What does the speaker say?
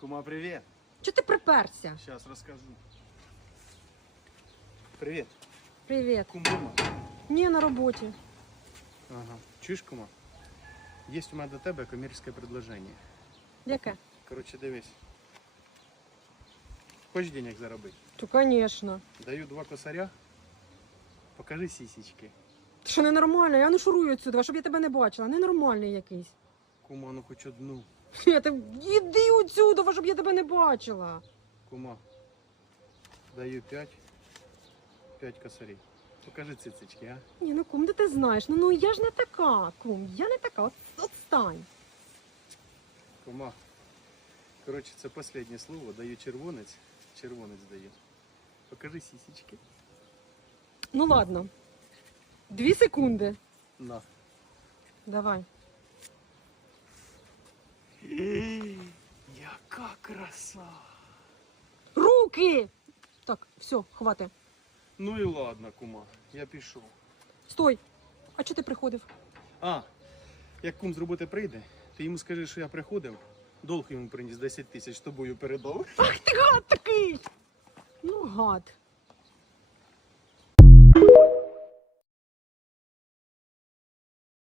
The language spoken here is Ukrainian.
Кума, привет. Чого ти приперся? Сейчас расскажу. Привет. Привіт. Кума. Ні, на роботі. Ага. Чуєш, кума? Є у мене до тебе комерційне предложення. Яке? Коротше, дивись. Хочеш денег заробити? То, звісно. Даю два косаря. Покажи сісічки. Ти що ненормально? Я не шурую відсюди, щоб я тебе не бачила. Ненормальний якийсь. Кума, ну хоч одну. Я ти... Іди отсюди, щоб я тебе не бачила. Кума. Даю п'ять. П'ять косарів. Покажи цицички, а? Ні, ну кум, де ти знаєш? Ну, ну я ж не така, кум, я не така. От, отстань. Кума. Коротше, це останнє слово. Даю червонець. Червонець даю. Покажи сісічки. Ну ладно. Дві секунди. На. Давай. Краса! Руки! Так, все, хвати. Ну і ладно, кума, я пішов. Стой. А чого ти приходив? А, як кум з роботи прийде, ти йому скажи, що я приходив, долг йому приніс 10 тисяч, тобою передав. Ах ти гад такий! Ну, гад.